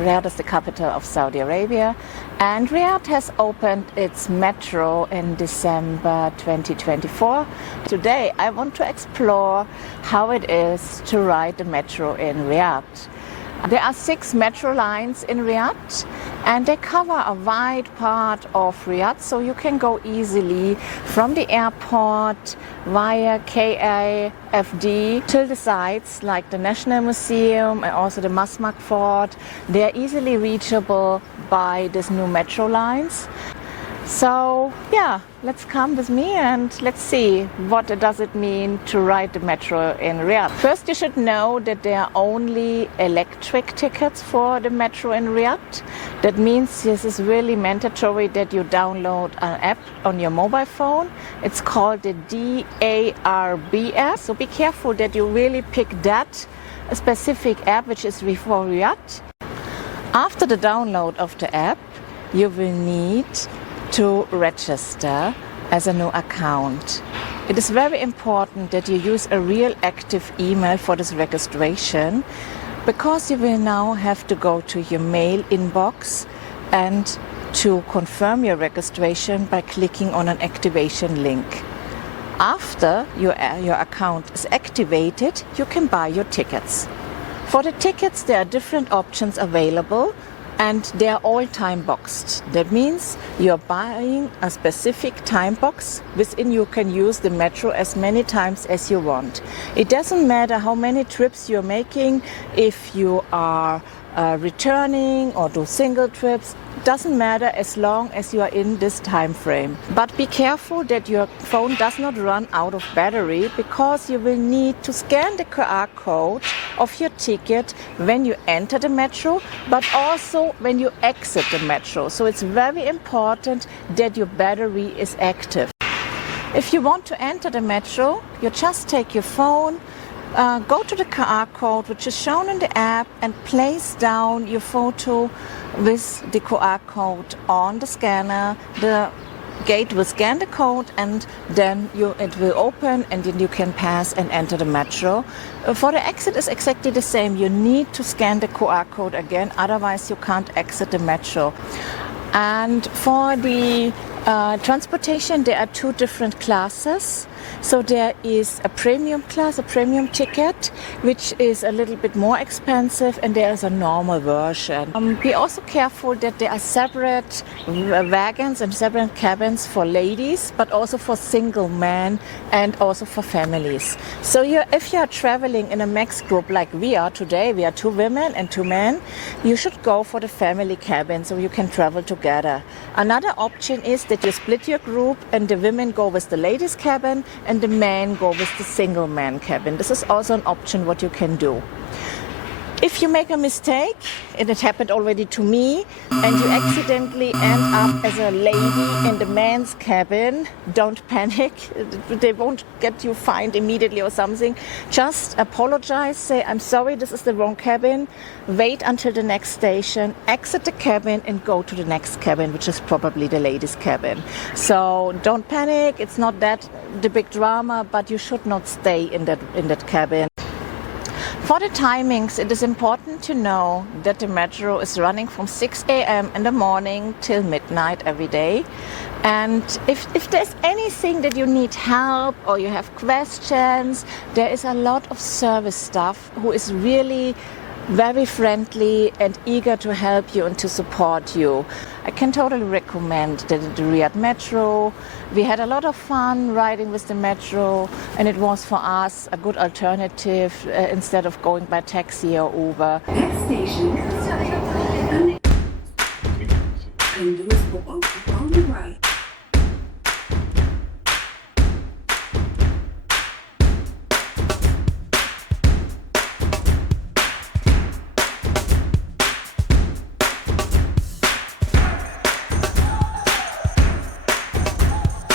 Riyadh is the capital of Saudi Arabia, and Riyadh has opened its metro in December 2024. Today I want to explore how it is to ride the metro in Riyadh. There are 6 metro lines in Riyadh, and they cover a wide part of Riyadh, so you can go easily from the airport via KAFD till the sites like the National Museum and also the Masmak Fort. They are easily reachable by these new metro lines. So yeah, let's come with me and let's see what does it mean to ride the metro in Riyadh. First, you should know that there are only electric tickets for the metro in Riyadh. That means this is really mandatory that you download an app on your mobile phone. It's called the DARB app. So be careful that you really pick that specific app which is for Riyadh. After the download of the app, you will need to register as a new account. It is very important that you use a real active email for this registration, because you will now have to go to your mail inbox and to confirm your registration by clicking on an activation link. After your account is activated, you can buy your tickets. For the tickets, there are different options available, and they are all time boxed. That means you're buying a specific time box. Within you can use the metro as many times as you want. It doesn't matter how many trips you're making, if you are returning or do single trips. It doesn't matter as long as you are in this time frame. But be careful that your phone does not run out of battery, because you will need to scan the QR code of your ticket when you enter the metro, but also when you exit the metro. So it's very important that your battery is active. If you want to enter the metro, you just take your phone, go to the QR code which is shown in the app, and place down your photo with the QR code on the scanner. The gate will scan the code, and then it will open, and then you can pass and enter the metro. For the exit is exactly the same. You need to scan the QR code again, otherwise you can't exit the metro. And for the transportation, there are 2 different classes. So there is a premium class, a premium ticket, which is a little bit more expensive, and there is a normal version. Be also careful that there are separate wagons and separate cabins for ladies, but also for single men and also for families. So if you are traveling in a mixed group like we are today, we are 2 women and 2 men, you should go for the family cabin so you can travel together. Another option is that you split your group, and the women go with the ladies cabin and the men go with the single man cabin. This is also an option what you can do. If you make a mistake, and it happened already to me, and you accidentally end up as a lady in the man's cabin, don't panic. They won't get you fined immediately or something. Just apologize, say, I'm sorry, this is the wrong cabin. Wait until the next station, exit the cabin, and go to the next cabin, which is probably the ladies' cabin. So don't panic. It's not that the big drama, but you should not stay in that cabin. For the timings, it is important to know that the metro is running from 6 a.m. in the morning till midnight every day. And if there's anything that you need help or you have questions, there is a lot of service staff who is really very friendly and eager to help you and to support you. I can totally recommend the Riyadh Metro. We had a lot of fun riding with the metro, and it was for us a good alternative instead of going by taxi or Uber. Next station, and on the right.